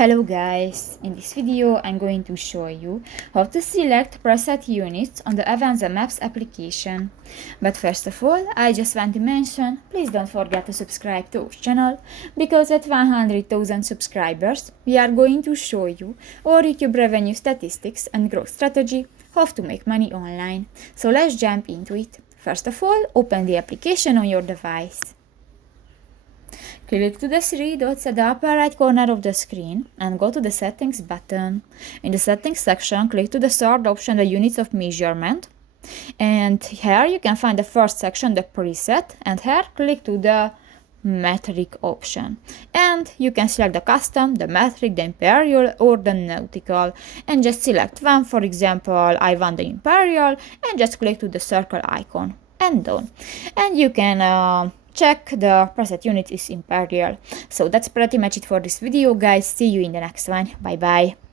Hello guys, in this video I'm going to show you how to select preset units on the Avenza Maps application. But first of all, I just want to mention, please don't forget to subscribe to our channel, because at 100,000 subscribers we are going to show you our YouTube revenue statistics and growth strategy, how to make money online. So let's jump into it. First of all, open the application on your device. Click to the three dots at the upper right corner of the screen and go to the Settings button. In the Settings section, click to the third option, the Units of Measurement. And here you can find the first section, the Preset, and here click to the Metric option. And you can select the Custom, the Metric, the Imperial, or the Nautical. And just select one, for example, I want the Imperial, and just click to the circle icon and done. And you can check the preset unit is Imperial. So that's pretty much it for this video, guys. See you in the next one. Bye bye.